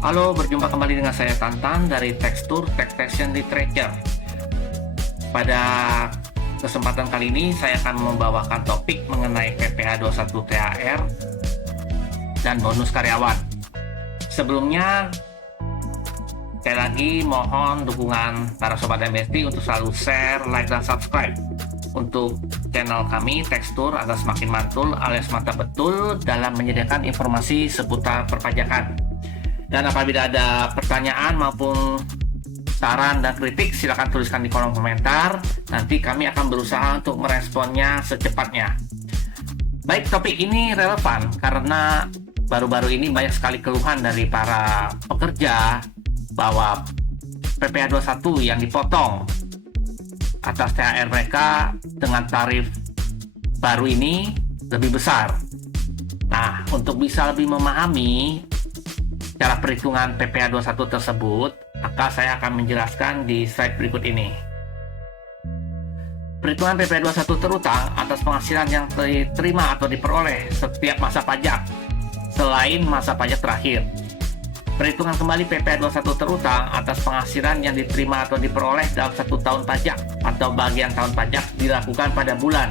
Halo, berjumpa kembali dengan saya Tantan dari Tekstur Taxation Literature. Pada kesempatan kali ini saya akan membawakan topik mengenai PPh 21 THR dan bonus karyawan. Sebelumnya, sekali lagi mohon dukungan para sobat MSD untuk selalu share, like, dan subscribe untuk channel kami Tekstur agar semakin mantul alias mantap betul dalam menyediakan informasi seputar perpajakan. Dan apabila ada pertanyaan maupun saran dan kritik, silakan tuliskan di kolom komentar. Nanti kami akan berusaha untuk meresponnya secepatnya. Baik, topik ini relevan karena baru-baru ini banyak sekali keluhan dari para pekerja bahwa PPh 21 yang dipotong atas THR mereka dengan tarif baru ini lebih besar. Nah, untuk bisa lebih memahami cara perhitungan PPh 21 tersebut, maka saya akan menjelaskan di slide berikut ini. Perhitungan PPh 21 terutang atas penghasilan yang diterima atau diperoleh setiap masa pajak selain masa pajak terakhir. Perhitungan kembali PPh 21 terutang atas penghasilan yang diterima atau diperoleh dalam 1 tahun pajak atau bagian tahun pajak dilakukan pada bulan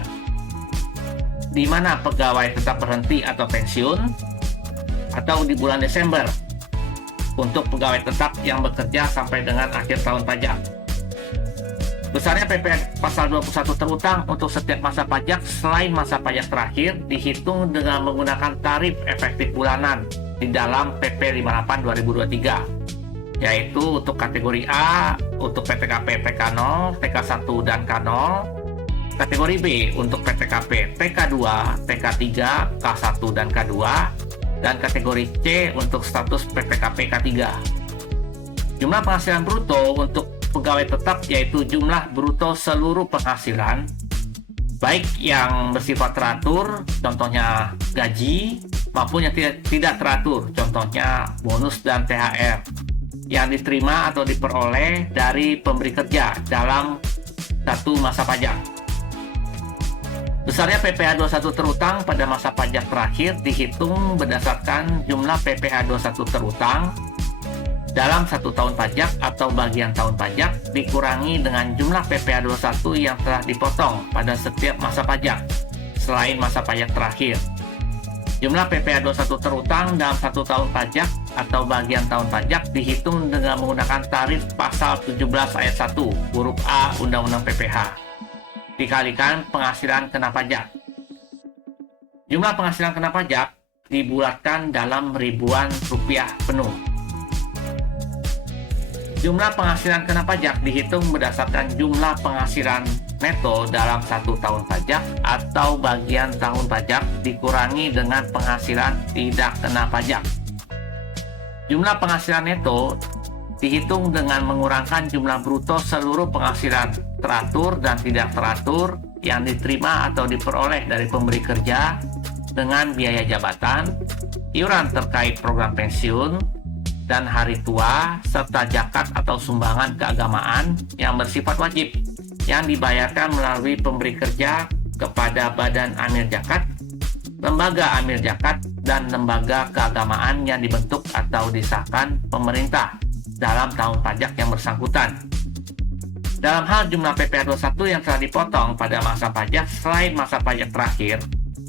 di mana pegawai tetap berhenti atau pensiun, atau di bulan Desember untuk pegawai tetap yang bekerja sampai dengan akhir tahun pajak. Besarnya PPh pasal 21 terutang untuk setiap masa pajak selain masa pajak terakhir dihitung dengan menggunakan tarif efektif bulanan di dalam PP 58 2023, yaitu untuk kategori A untuk PTKP TK0, TK1 dan K0, kategori B untuk PTKP TK2, TK3, K1 dan K2, dan kategori C untuk status PTKP K3. Jumlah penghasilan bruto untuk pegawai tetap yaitu jumlah bruto seluruh penghasilan, baik yang bersifat teratur, contohnya gaji, maupun yang tidak teratur, contohnya bonus dan THR, yang diterima atau diperoleh dari pemberi kerja dalam satu masa pajak. Besarnya PPh 21 terutang pada masa pajak terakhir dihitung berdasarkan jumlah PPh 21 terutang dalam 1 tahun pajak atau bagian tahun pajak dikurangi dengan jumlah PPh 21 yang telah dipotong pada setiap masa pajak selain masa pajak terakhir. Jumlah PPh 21 terutang dalam 1 tahun pajak atau bagian tahun pajak dihitung dengan menggunakan tarif pasal 17 ayat 1 huruf A Undang-Undang PPh dikalikan penghasilan kena pajak. Jumlah penghasilan kena pajak dibulatkan dalam ribuan rupiah penuh. Jumlah penghasilan kena pajak dihitung berdasarkan jumlah penghasilan neto dalam 1 tahun pajak atau bagian tahun pajak dikurangi dengan penghasilan tidak kena pajak. Jumlah penghasilan neto dihitung dengan mengurangkan jumlah bruto seluruh penghasilan teratur dan tidak teratur yang diterima atau diperoleh dari pemberi kerja dengan biaya jabatan, iuran terkait program pensiun, dan hari tua, serta zakat atau sumbangan keagamaan yang bersifat wajib yang dibayarkan melalui pemberi kerja kepada Badan Amil Zakat, Lembaga Amil Zakat, dan lembaga keagamaan yang dibentuk atau disahkan pemerintah dalam tahun pajak yang bersangkutan. Dalam hal jumlah PPh 21 yang telah dipotong pada masa pajak selain masa pajak terakhir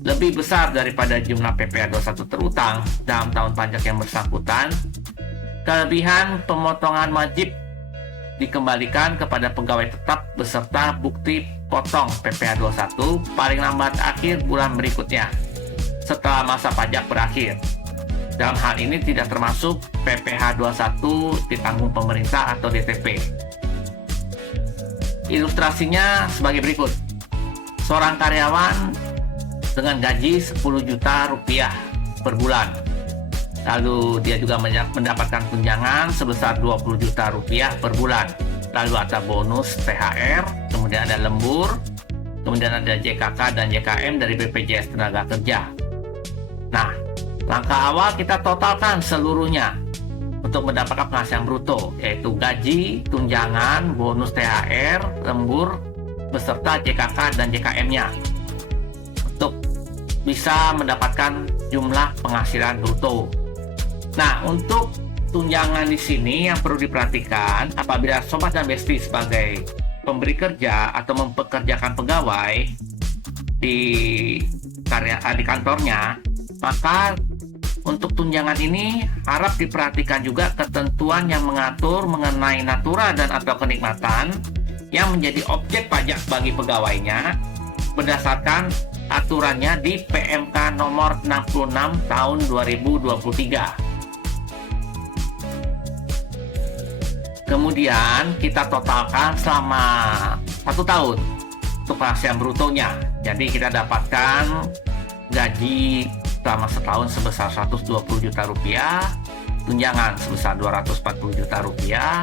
lebih besar daripada jumlah PPh 21 terutang dalam tahun pajak yang bersangkutan, kelebihan pemotongan wajib dikembalikan kepada pegawai tetap beserta bukti potong PPh 21 paling lambat akhir bulan berikutnya setelah masa pajak berakhir. Dalam hal ini tidak termasuk PPh 21 ditanggung pemerintah atau DTP. Ilustrasinya sebagai berikut. Seorang karyawan dengan gaji 10 juta rupiah per bulan. Lalu dia juga mendapatkan tunjangan sebesar 20 juta rupiah per bulan. Lalu ada bonus THR, kemudian ada lembur, kemudian ada JKK dan JKM dari BPJS Tenaga Kerja. Nah, langkah awal kita totalkan seluruhnya untuk mendapatkan penghasilan bruto, yaitu gaji, tunjangan, bonus THR, lembur, beserta JKK dan JKM-nya untuk bisa mendapatkan jumlah penghasilan bruto. Nah, untuk tunjangan di sini yang perlu diperhatikan apabila Sobat dan Besti sebagai pemberi kerja atau mempekerjakan pegawai di kantornya, maka untuk tunjangan ini harap diperhatikan juga ketentuan yang mengatur mengenai natura dan atau kenikmatan yang menjadi objek pajak bagi pegawainya berdasarkan aturannya di PMK nomor 66 tahun 2023. Kemudian kita totalkan selama 1 tahun untuk penghasilan brutonya. Jadi kita dapatkan gaji selama setahun sebesar 120 juta rupiah, tunjangan sebesar 240 juta rupiah,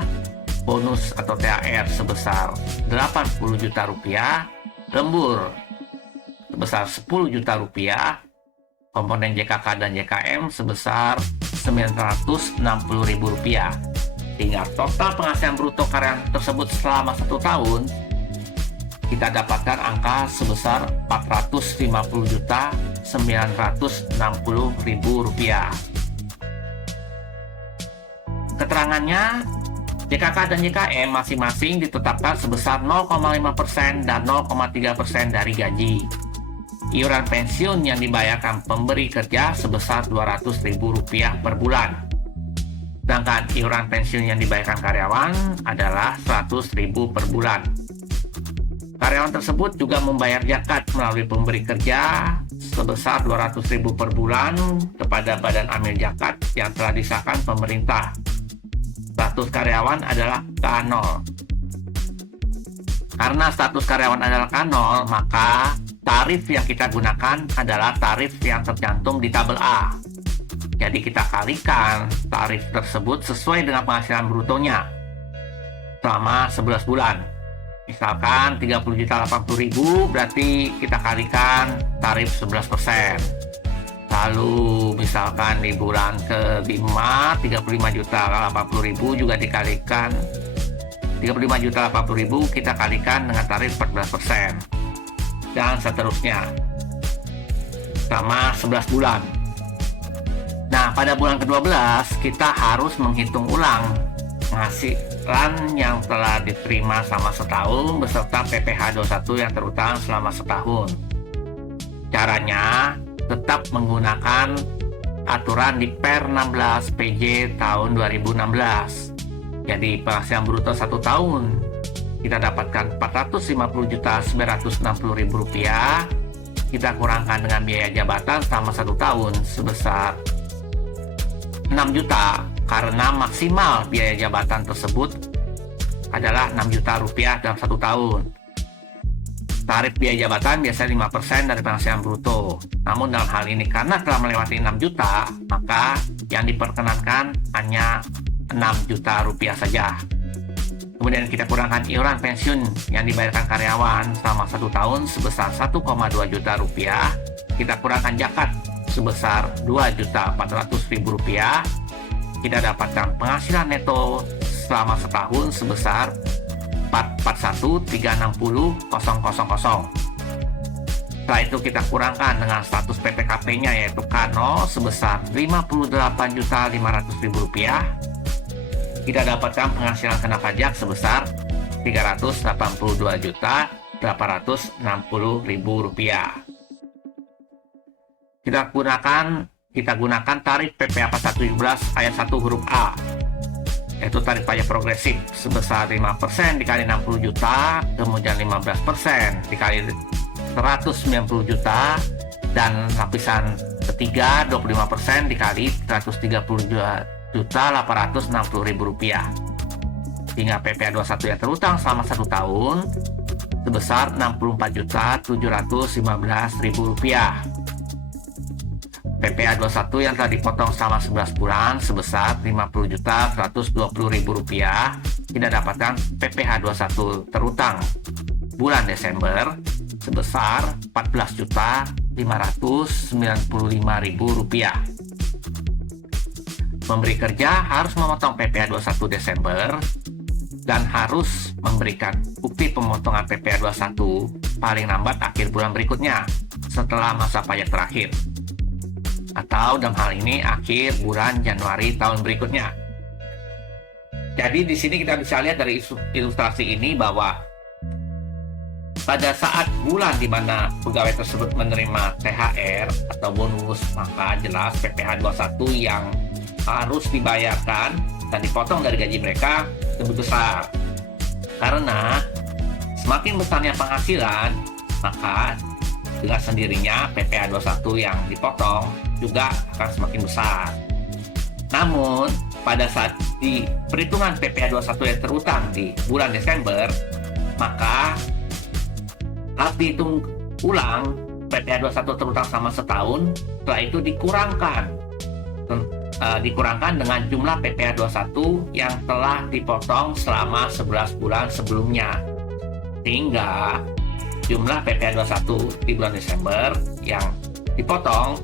bonus atau THR sebesar 80 juta rupiah, lembur sebesar 10 juta rupiah, komponen JKK dan JKM sebesar 960.000 rupiah. Sehingga total penghasilan bruto karyawan tersebut selama 1 tahun kita dapatkan angka sebesar 450.960.000 rupiah. Keterangannya, JKK dan JKM masing-masing ditetapkan sebesar 0,5% dan 0,3% dari gaji. Iuran pensiun yang dibayarkan pemberi kerja sebesar Rp200.000 per bulan. Sedangkan iuran pensiun yang dibayarkan karyawan adalah Rp100.000 per bulan. Karyawan tersebut juga membayar zakat melalui pemberi kerja sebesar Rp200.000 per bulan kepada Badan Amil Zakat yang telah disahkan pemerintah. Status karyawan adalah K0. Karena status karyawan adalah K0, maka tarif yang kita gunakan adalah tarif yang tercantum di tabel A. Jadi kita kalikan tarif tersebut sesuai dengan penghasilan brutonya selama 11 bulan. Misalkan 30.080.000 berarti kita kalikan tarif 11%. Lalu misalkan di bulan ke-5 35.080.000 juga dikalikan 35.080.000 kita kalikan dengan tarif 14%. Dan seterusnya selama 11 bulan. Nah, pada bulan ke-12 kita harus menghitung ulang penghasilan yang telah diterima selama setahun beserta PPh 21 yang terutang selama setahun. Caranya tetap menggunakan aturan di Per 16 PJ tahun 2016. Jadi penghasilan bruto 1 tahun kita dapatkan Rp450.960.000. Kita kurangkan dengan biaya jabatan selama 1 tahun sebesar 6 juta karena maksimal biaya jabatan tersebut adalah 6 juta rupiah dalam 1 tahun. Tarif biaya jabatan biasanya 5% dari penghasilan bruto. Namun dalam hal ini karena telah melewati 6 juta, maka yang diperkenankan hanya 6 juta rupiah saja. Kemudian kita kurangkan iuran pensiun yang dibayarkan karyawan selama 1 tahun sebesar 1,2 juta rupiah. Kita kurangkan zakat sebesar Rp2.400.000, kita dapatkan penghasilan neto selama setahun sebesar Rp441.360.000. Setelah itu kita kurangkan dengan status PPKP-nya yaitu K0 sebesar Rp50.800.000. Kita dapatkan penghasilan kena pajak sebesar Rp382.860.000. Kita gunakan tarif PPh 117 ayat 1 huruf A, yaitu tarif pajak progresif sebesar 5% dikali 60 juta, kemudian 15% dikali 190 juta, dan lapisan ketiga 25% dikali 132.860.000 rupiah. Hingga PPh 21 yang terutang selama 1 tahun sebesar 64.715.000 rupiah. PPh 21 yang telah dipotong selama 11 bulan sebesar Rp50.120.000. Kita dapatkan PPh 21 terutang bulan Desember sebesar Rp14.595.000. Memberi kerja harus memotong PPh 21 Desember dan harus memberikan bukti pemotongan PPh 21 paling lambat akhir bulan berikutnya setelah masa pajak terakhir, atau dalam hal ini akhir bulan Januari tahun berikutnya. Jadi di sini kita bisa lihat dari ilustrasi ini bahwa pada saat bulan di mana pegawai tersebut menerima THR atau bonus, maka jelas PPh 21 yang harus dibayarkan dan dipotong dari gaji mereka lebih besar. Karena semakin besarnya penghasilan, maka dengan sendirinya PPh 21 yang dipotong juga akan semakin besar. Namun, pada saat di perhitungan PPh 21 yang terutang di bulan Desember, maka harus dihitung ulang PPh 21 terutang sama setahun, setelah itu dikurangan dengan jumlah PPh 21 yang telah dipotong selama 11 bulan sebelumnya. Sehingga jumlah PPh 21 di bulan Desember yang dipotong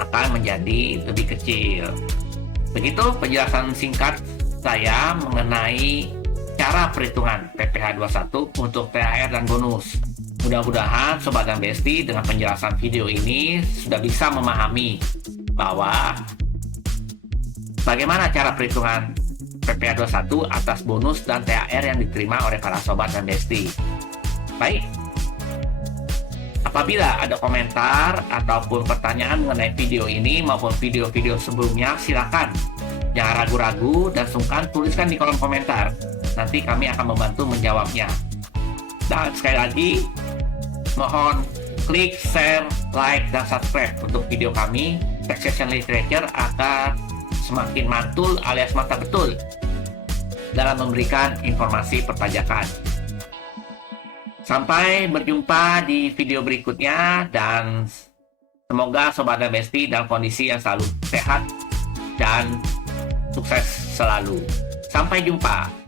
akan menjadi lebih kecil. Begitu penjelasan singkat saya mengenai cara perhitungan PPh 21 untuk THR dan bonus. Mudah-mudahan Sobat dan Besti dengan penjelasan video ini sudah bisa memahami bahwa bagaimana cara perhitungan PPh 21 atas bonus dan THR yang diterima oleh para Sobat dan Besti. Baik, apabila ada komentar ataupun pertanyaan mengenai video ini maupun video-video sebelumnya, silakan jangan ragu-ragu dan sungkan tuliskan di kolom komentar. Nanti kami akan membantu menjawabnya. Dan sekali lagi, mohon klik, share, like, dan subscribe untuk video kami. Taxation Literature akan semakin mantul alias mantap betul dalam memberikan informasi perpajakan. Sampai berjumpa di video berikutnya dan semoga Sobat dan Besti dalam kondisi yang selalu sehat dan sukses selalu. Sampai jumpa.